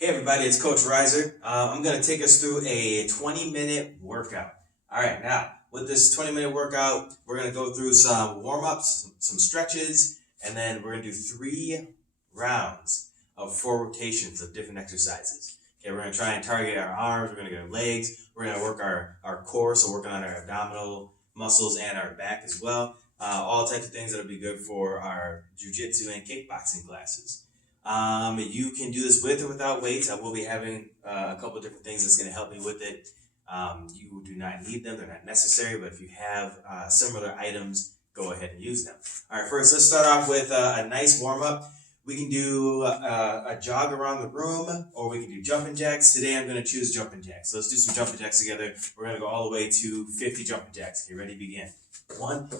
Hey everybody, it's Coach Reiser. I'm going to take us through a 20-minute workout. All right, now with this 20-minute workout, we're going to go through some warm-ups, some stretches, and then we're going to do 3 rounds of 4 rotations of different exercises. Okay, we're going to try and target our arms, we're going to get our legs, we're going to work our core, so working on our abdominal muscles and our back as well. All types of things that'll be good for our Jiu Jitsu and kickboxing classes. You can do this with or without weights. I will be having a couple different things that's going to help me with it. You do not need them. They're not necessary, but if you have similar items, go ahead and use them. All right, first let's start off with a nice warm-up. We can do a jog around the room, or we can do jumping jacks. Today I'm going to choose jumping jacks. So let's do some jumping jacks together. We're going to go all the way to 50 jumping jacks. Okay, ready, begin. 1,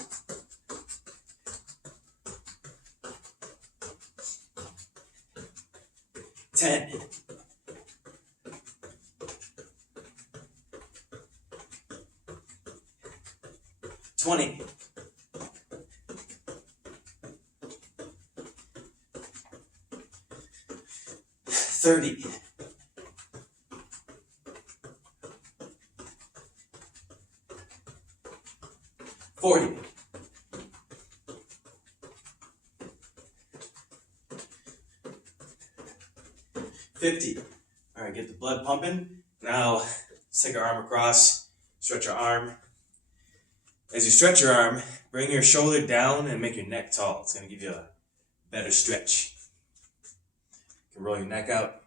10, 20, 30, 40, 50. All right, get the blood pumping. Now, let's take our arm across, stretch our arm. As you stretch your arm, bring your shoulder down and make your neck tall. It's going to give you a better stretch. You can roll your neck out.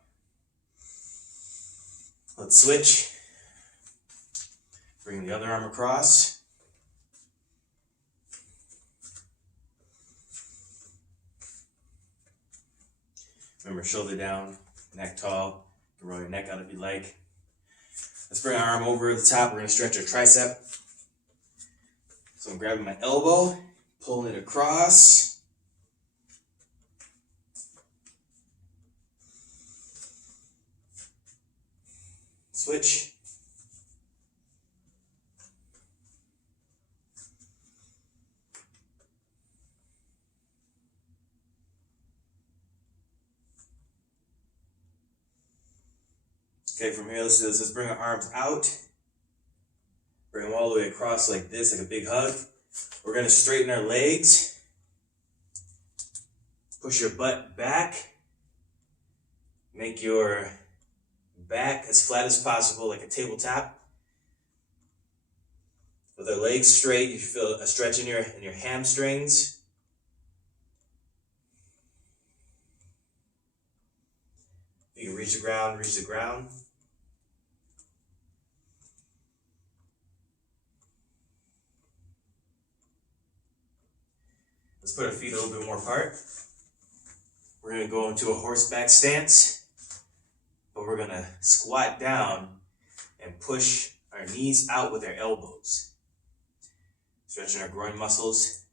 Let's switch. Bring the other arm across. Remember, shoulder down, neck tall. You can roll your neck out if you like. Let's bring our arm over the top. We're going to stretch our tricep. So I'm grabbing my elbow, pulling it across. Switch. Okay, from here, let's do this. Let's bring our arms out. Bring them all the way across like this, like a big hug. We're going to straighten our legs. Push your butt back. Make your back as flat as possible, like a tabletop. With our legs straight, you feel a stretch in your hamstrings. If you can reach the ground, reach the ground. Let's put our feet a little bit more apart. We're going to go into a horseback stance, but we're going to squat down and push our knees out with our elbows. Stretching our groin muscles.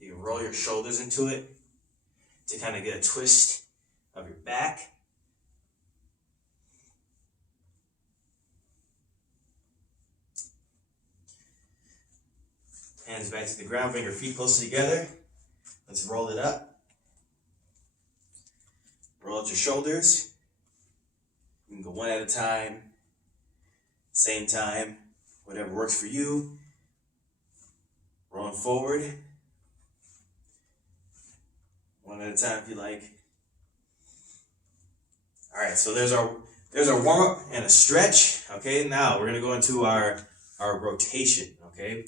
You can roll your shoulders into it to kind of get a twist of your back. Hands back to the ground, bring your feet closer together. Let's roll it up. Roll out your shoulders. You can go one at a time, same time, whatever works for you. Rolling forward. One at a time if you like. All right, so there's our warm-up and a stretch. Okay, now we're going to go into our rotation. Okay,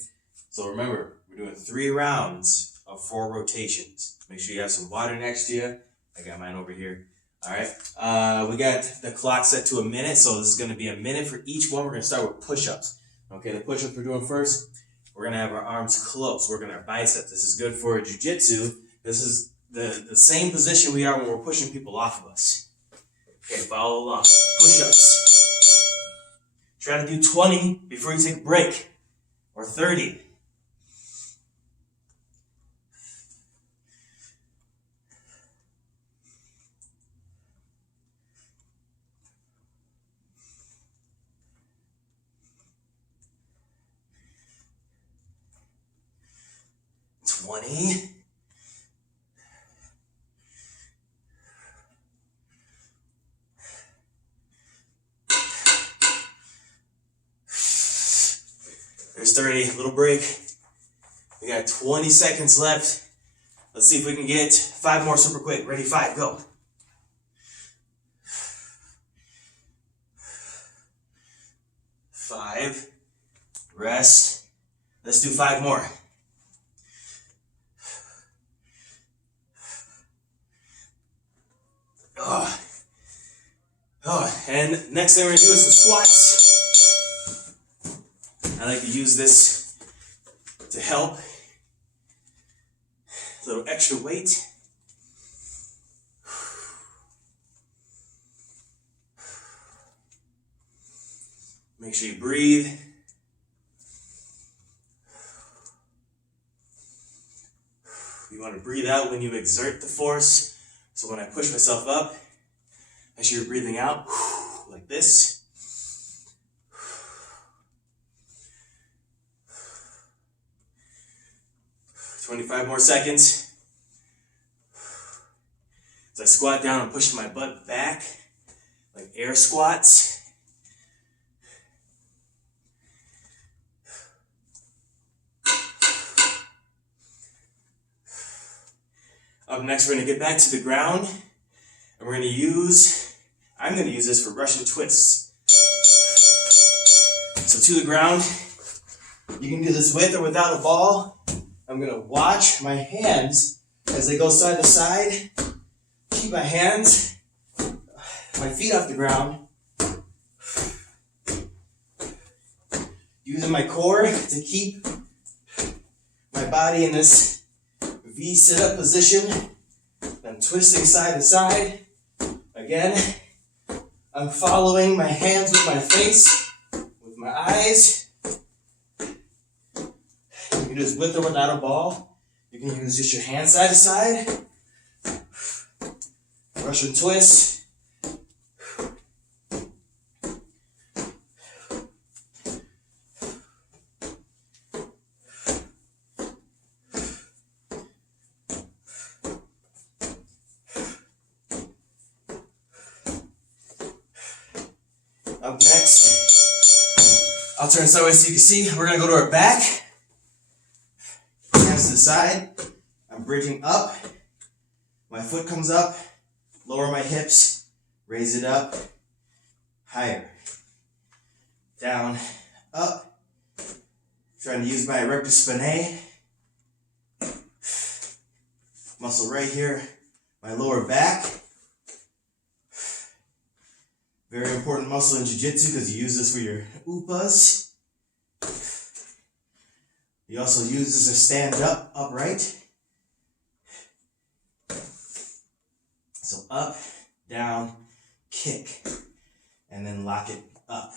so remember, we're doing 3 rounds of 4 rotations. Make sure you have some water next to you. I got mine over here. All right, we got the clock set to a minute, so this is going to be a minute for each one. We're going to start with push-ups. Okay, the push-ups we're doing first, we're going to have our arms close, working our biceps. This is good for jiu-jitsu. This is the same position we are when we're pushing people off of us. Okay, follow along. Push-ups. Try to do 20 before you take a break, or 30. There's 30, little break. We got 20 seconds left. Let's see if we can get 5 more super quick. Ready, 5, go. 5, rest. Let's do 5 more. And next thing we're gonna do is some squats. I like to use this to help. A little extra weight. Make sure you breathe. You want to breathe out when you exert the force. So when I push myself up, as you're breathing out, like this. 25 more seconds. As I squat down, I'm pushing my butt back, like air squats. Up next, we're going to get back to the ground, and we're going to use, I'm going to use this for Russian twists. So to the ground, you can do this with or without a ball. I'm going to watch my hands as they go side to side. Keep my hands, my feet off the ground. Using my core to keep my body in this V sit-up position. I'm twisting side to side. Again, I'm following my hands with my face, with my eyes. You can do this with or without a ball. You can use just your hands side to side. Russian twist. Up next, I'll turn sideways so you can see. We're going to go to our back. Hands to the side. I'm bridging up. My foot comes up. Lower my hips. Raise it up. Higher. Down. Up. Trying to use my erector spinae. Muscle right here. My lower back. Very important muscle in Jiu Jitsu because you use this for your upas. You also use this to stand up, upright. So up, down, kick, and then lock it up.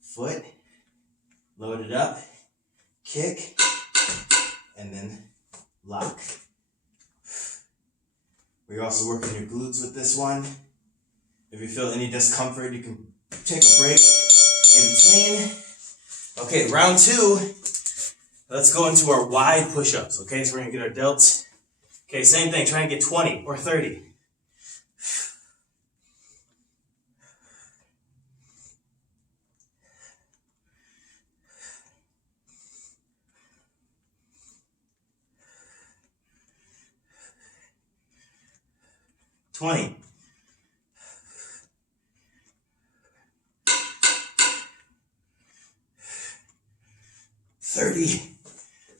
Foot, load it up, kick, and then lock. We're also working your glutes with this one. If you feel any discomfort, you can take a break in between. Okay, round 2. Let's go into our wide push-ups. Okay, so we're gonna get our delts. Okay, same thing, try and get 20 or 30.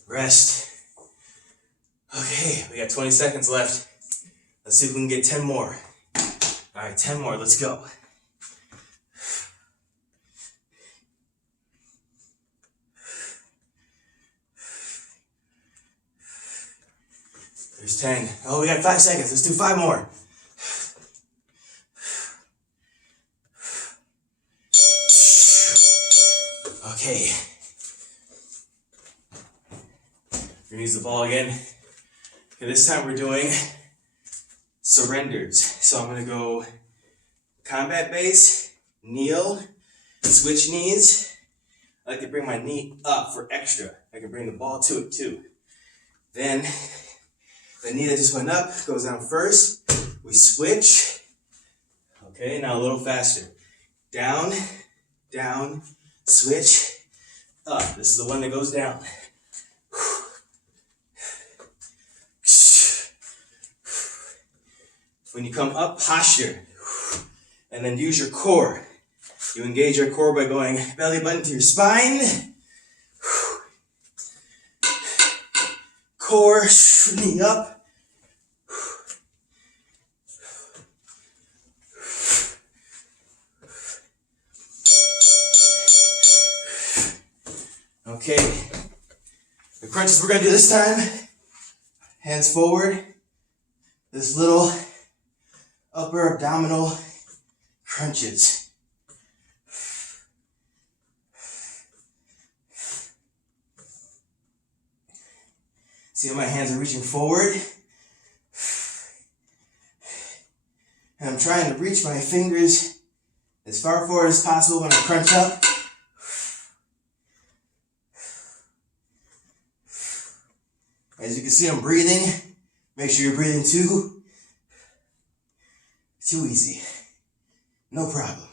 Rest. Okay, we got 20 seconds left. Let's see if we can get 10 more. All right, 10 more, let's go. There's 10. Oh, we got 5 seconds. Let's do 5 more. Okay. We're gonna use the ball again. Okay, this time we're doing surrenders. So I'm gonna go combat base, kneel, switch knees. I like to bring my knee up for extra. I can bring the ball to it too. Then the knee that just went up goes down first. We switch. Okay, now a little faster. Down, down, switch, up. This is the one that goes down. When you come up, posture. And then use your core. You engage your core by going belly button to your spine. Core, knee up. Okay. The crunches we're going to do this time. Hands forward. This little upper abdominal crunches. See how my hands are reaching forward? And I'm trying to reach my fingers as far forward as possible when I crunch up. As you can see, I'm breathing. Make sure you're breathing too. Too easy. No problem.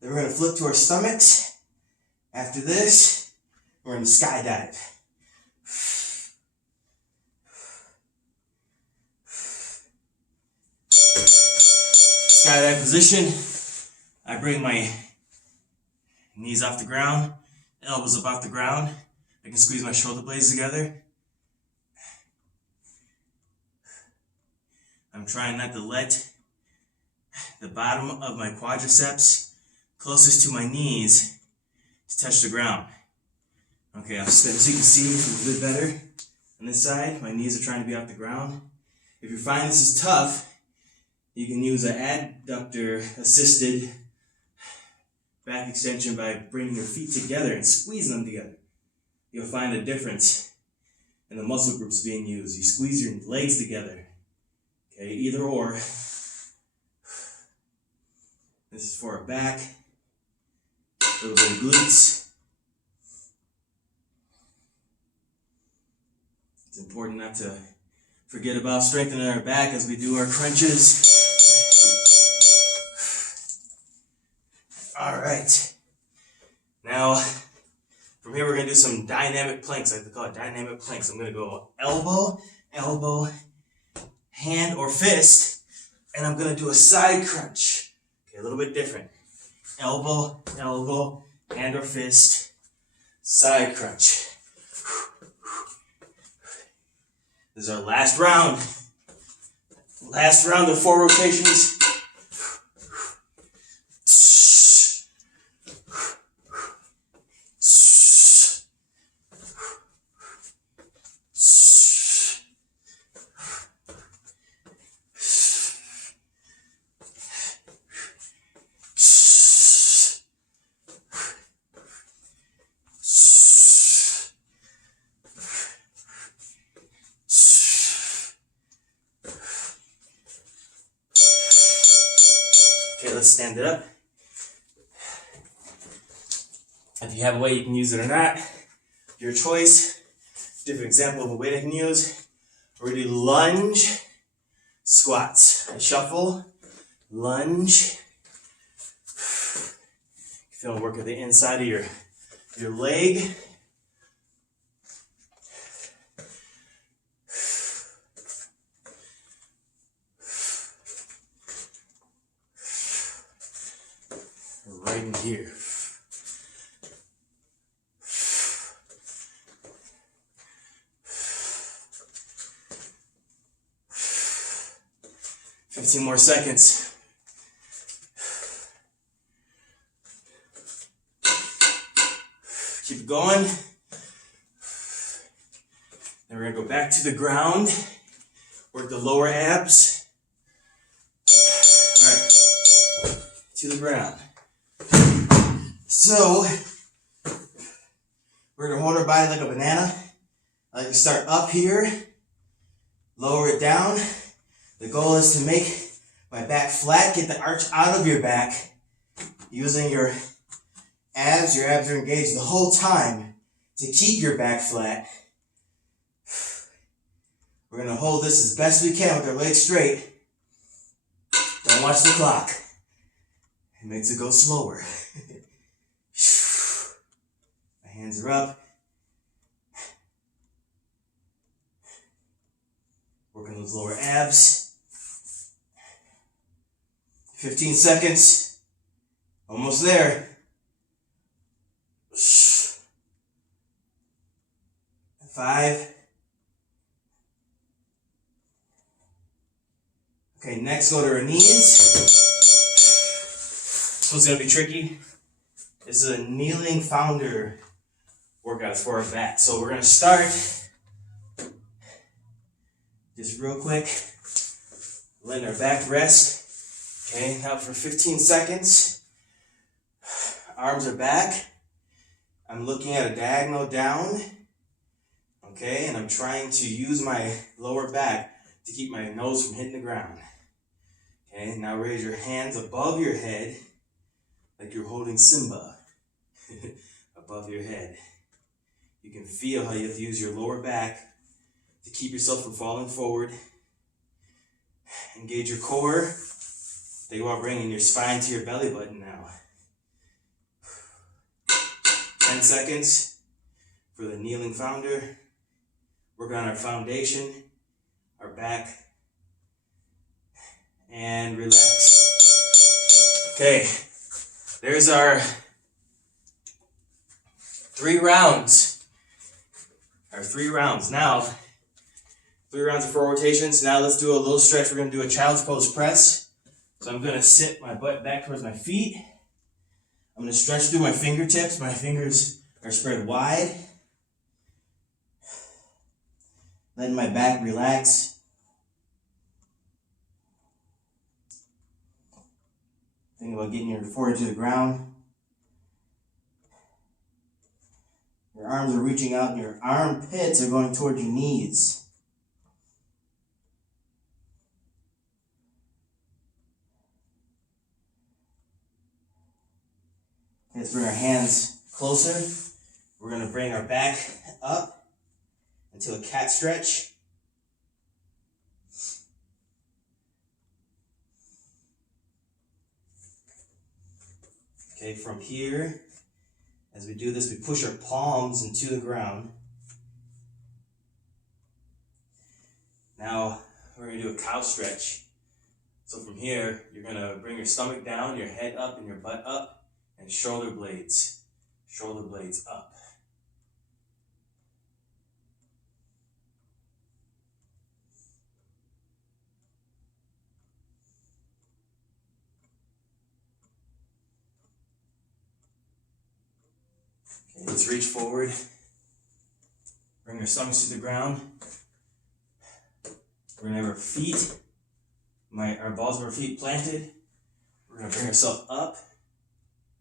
Then we're going to flip to our stomachs. After this, we're going to skydive. Skydive position. I bring my knees off the ground, elbows up off the ground. I can squeeze my shoulder blades together. I'm trying not to let the bottom of my quadriceps closest to my knees to touch the ground. Okay, I'll stand so you can see a little bit better. On this side, my knees are trying to be off the ground. If you find this is tough, you can use an adductor assisted back extension by bringing your feet together and squeezing them together. You'll find a difference in the muscle groups being used. You squeeze your legs together. Okay, either or. This is for our back, a little bit of glutes. It's important not to forget about strengthening our back as we do our crunches. All right. Now, from here we're going to do some dynamic planks. I like to call it dynamic planks. I'm going to go elbow, elbow, hand or fist, and I'm going to do a side crunch. Okay, a little bit different. Elbow, elbow, hand or fist, side crunch. This is our last round. Last round of 4 rotations. Okay, let's stand it up. If you have a weight, you can use it or not. Your choice. Different example of a weight I can use. We're going to do lunge, squats. I shuffle, lunge. Feel work at the inside of your leg. Right in here. Fifteen more seconds. Keep going. Then we're going to go back to the ground. Work the lower abs. All right. To the ground. So, we're going to hold our body like a banana. I like to start up here, lower it down. The goal is to make my back flat, get the arch out of your back, using your abs. Your abs are engaged the whole time to keep your back flat. We're going to hold this as best we can with our legs straight. Don't watch the clock. It makes it go slower. My hands are up. Working those lower abs. 15 seconds. Almost there. 5. Okay, next go to our knees. This one's gonna be tricky. This is a kneeling founder workout for our back. So we're gonna start just real quick. Letting our back rest. Okay, now for 15 seconds. Arms are back. I'm looking at a diagonal down. Okay, and I'm trying to use my lower back to keep my nose from hitting the ground. Okay, now raise your hands above your head like you're holding Simba. Above your head. You can feel how you have to use your lower back to keep yourself from falling forward. Engage your core. Think about bringing your spine to your belly button now. 10 seconds for the kneeling founder. Work on our foundation, our back, and relax. Okay, there's our 3 rounds. Our 3 rounds. Now, 3 rounds of 4 rotations. Now let's do a little stretch. We're going to do a child's pose press. So I'm going to sit my butt back towards my feet. I'm going to stretch through my fingertips. My fingers are spread wide. Letting my back relax. Think about getting your forehead to the ground. Your arms are reaching out and your armpits are going towards your knees. Let's bring our hands closer. We're going to bring our back up into a cat stretch. Okay, from here, as we do this, we push our palms into the ground. Now, we're going to do a cow stretch. So from here, you're going to bring your stomach down, your head up, and your butt up. And shoulder blades up. Okay, let's reach forward. Bring our stomachs to the ground. We're gonna have our feet, our balls of our feet planted. We're gonna bring ourselves up.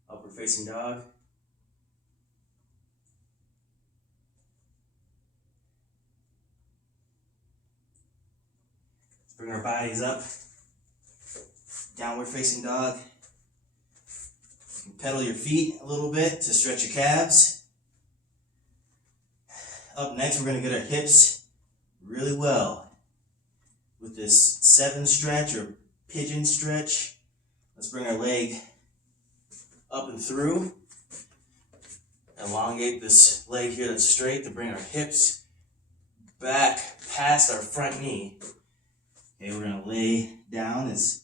Upward facing dog. Let's bring our bodies up. Downward facing dog. You can pedal your feet a little bit to stretch your calves. Up next, we're going to get our hips really well with this 7 stretch or pigeon stretch. Let's bring our leg up and through. Elongate this leg here that's straight to bring our hips back past our front knee. Okay, we're going to lay down as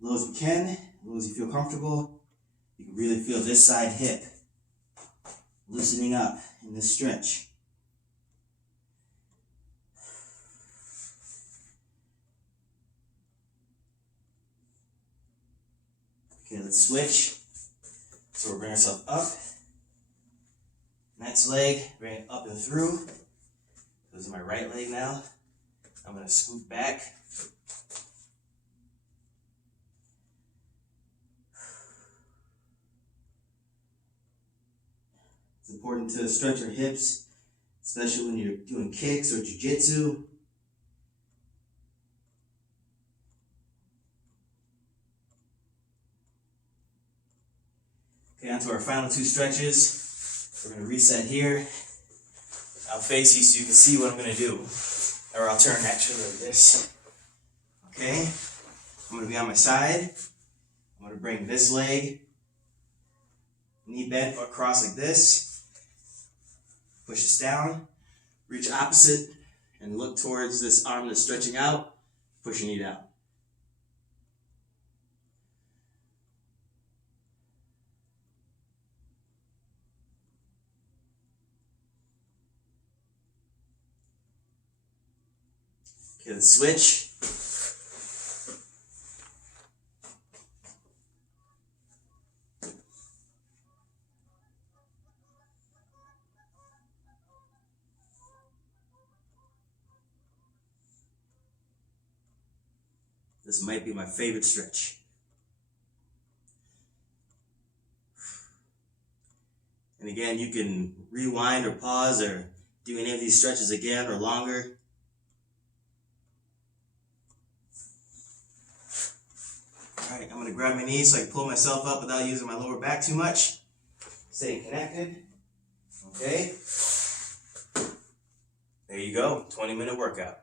low as we can, as low as you feel comfortable. You can really feel this side hip loosening up in this stretch. Okay, let's switch. So we'll bring ourselves up. Next leg, bring it up and through. This is my right leg now. I'm going to scoot back. It's important to stretch your hips, especially when you're doing kicks or Jiu Jitsu. Okay, on to our final 2 stretches. We're going to reset here. I'll face you so you can see what I'm going to do. Or I'll turn actually like this. Okay? I'm going to be on my side. I'm I'm going to bring this leg, knee bent across like this. Push this down. Reach opposite and look towards this arm that's stretching out. Push your knee down. Okay, the switch. This might be my favorite stretch. And again, you can rewind or pause or do any of these stretches again or longer. All right, I'm going to grab my knees so I can pull myself up without using my lower back too much. Staying connected. Okay. There you go, 20-minute workout.